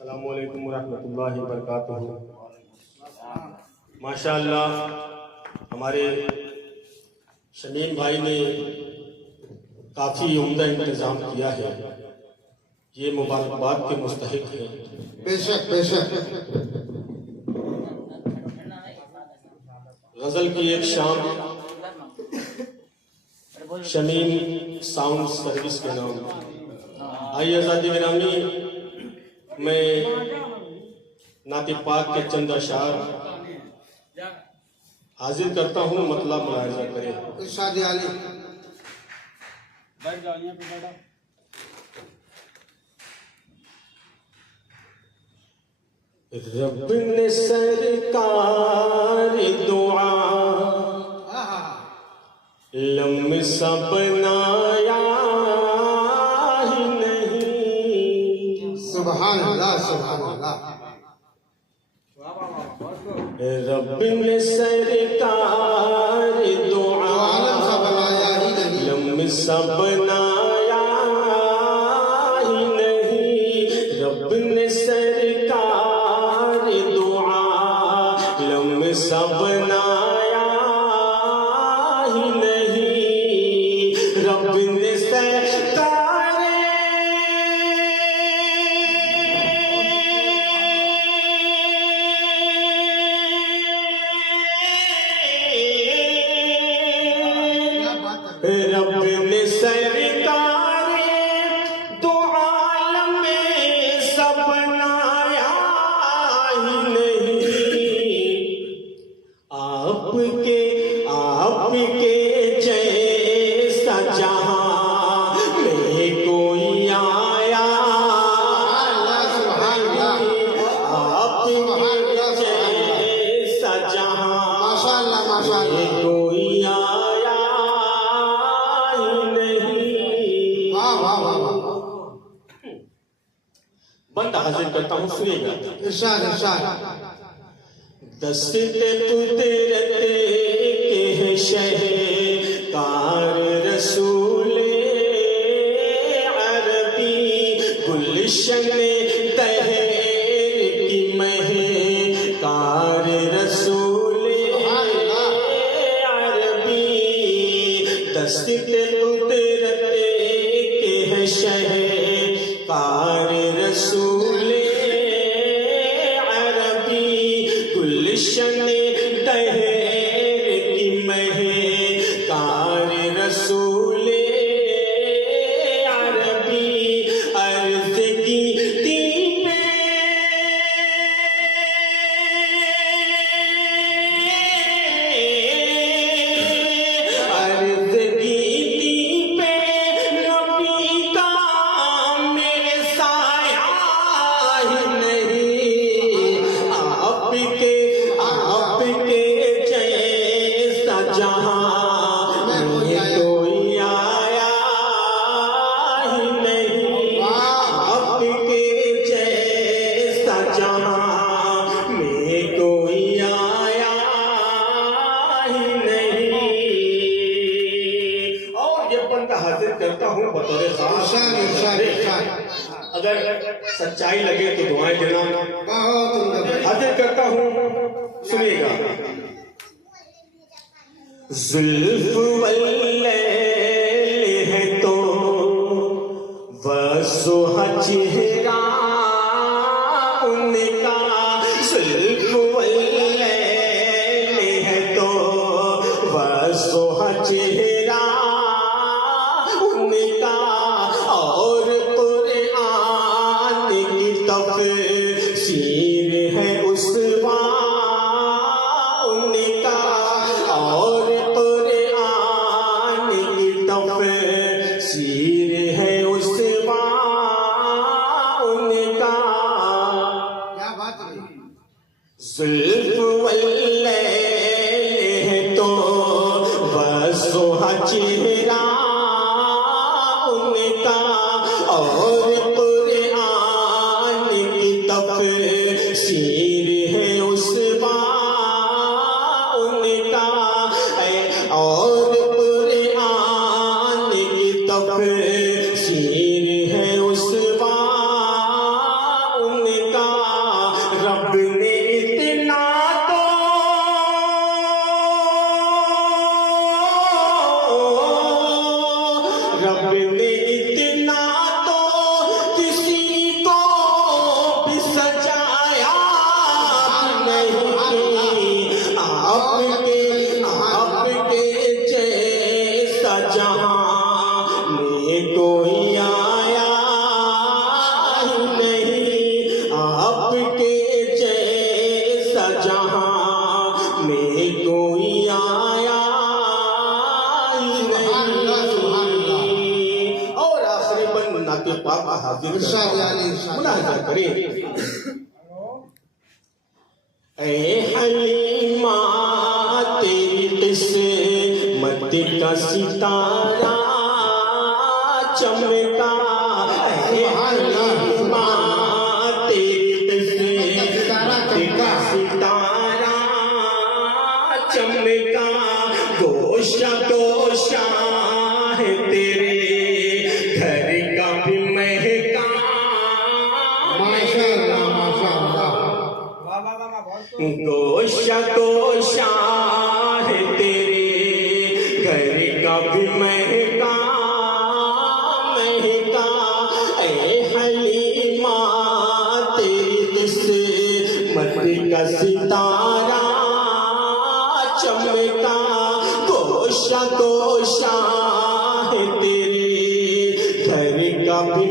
अस्सलामुअलैकुम वरहमतुल्लाहि वबरकातुहू। माशाअल्लाह हमारे शमीम भाई ने काफ़ी उम्दा इंतज़ाम किया है, ये मुबारकबाद के मुस्तहिक है। बेशक बेशक। गज़ल की एक शाम शमीम साउंड सर्विस के नाम। आइए आज़ादी गिरामी, मैं नाते पाक के चंद अशार हाजिर करता हूँ, मतलब मुलाहिजा करें। इरशाद आली। रब ने सरकार दुआ लम्सा बनाया ही नहीं। सुभान अल्लाह सुभान अल्लाह। रब ने सरकार दुआ लम्सा बनाया ही नहीं, लम्सा बनाया ही नहीं। रब ने सरकार दुआ लम्सा बनाया ही नहीं। रब ने रब ने सरकार दो आलम में सब बनाया ही नहीं। आपके जैसा जहां में कोई आया आपके जैसा जहां माशाअल्लाह माशाअल्लाह। कोई आया ही नहीं। वाह वाह वाह वाह। बंद हाजिर करता हूँ, सुनिएगा। इरशाद इरशाद। दस्ते कुदरत के है शहकार रसूले अरबी गुलशन तहर की महकार रसूले अरबी। दस्ते कुदरत के है शहकार रसूले अरबी गुलशन तहर की महकार रसूले अरबी। अर्ज़ की तीबे अर्ज़ की तीबे नबी का मेरे साया ही नहीं। आपके जैसा जहां में कोई आया ही नहीं। आपके जैसा जहां में कोई आया ही नहीं। और ये बंदा हाजिर करता हूँ बतौर खास। इरशाद इरशाद इरशाद। अगर सच्चाई लगे तो दुआएं देना। बहुत उम्दा। हाजिर करता हूँ, सुनिएगा। जुल्फ वल्लैल है तो वसुहा चेहरा उनका। जुल्फ वल्लैल है तो वसुहा चेहरा उनका। और कुरान की तफसीर है उसवा उनका। और कुरान की तफसीर है उसवा उनका। क्या बात है। जुल्फ वल्लैल है तो वसुहा चेहरा उनका। और कुरान की तफसीर है उसवा उनका। और कुरान की तफसीर है उसवा उनका। हाजिर इरशाद या अली, इरशाद। मुलाहिजा करें। ऐ हलीमा तेरी किस्मत का सितारा चमका, ऐ हलीमा तेरी किस्मत का सितारा चमका, गोशा गोशा है तेरे घर का भी महका, माशाअल्लाह, माशाअल्लाह। गोशा गोशा है तेरे घर का भी महका महका, ऐ हलीमा तेरी किस्मत का सितारा चमका, गोशा गोशा है तेरे घर का भी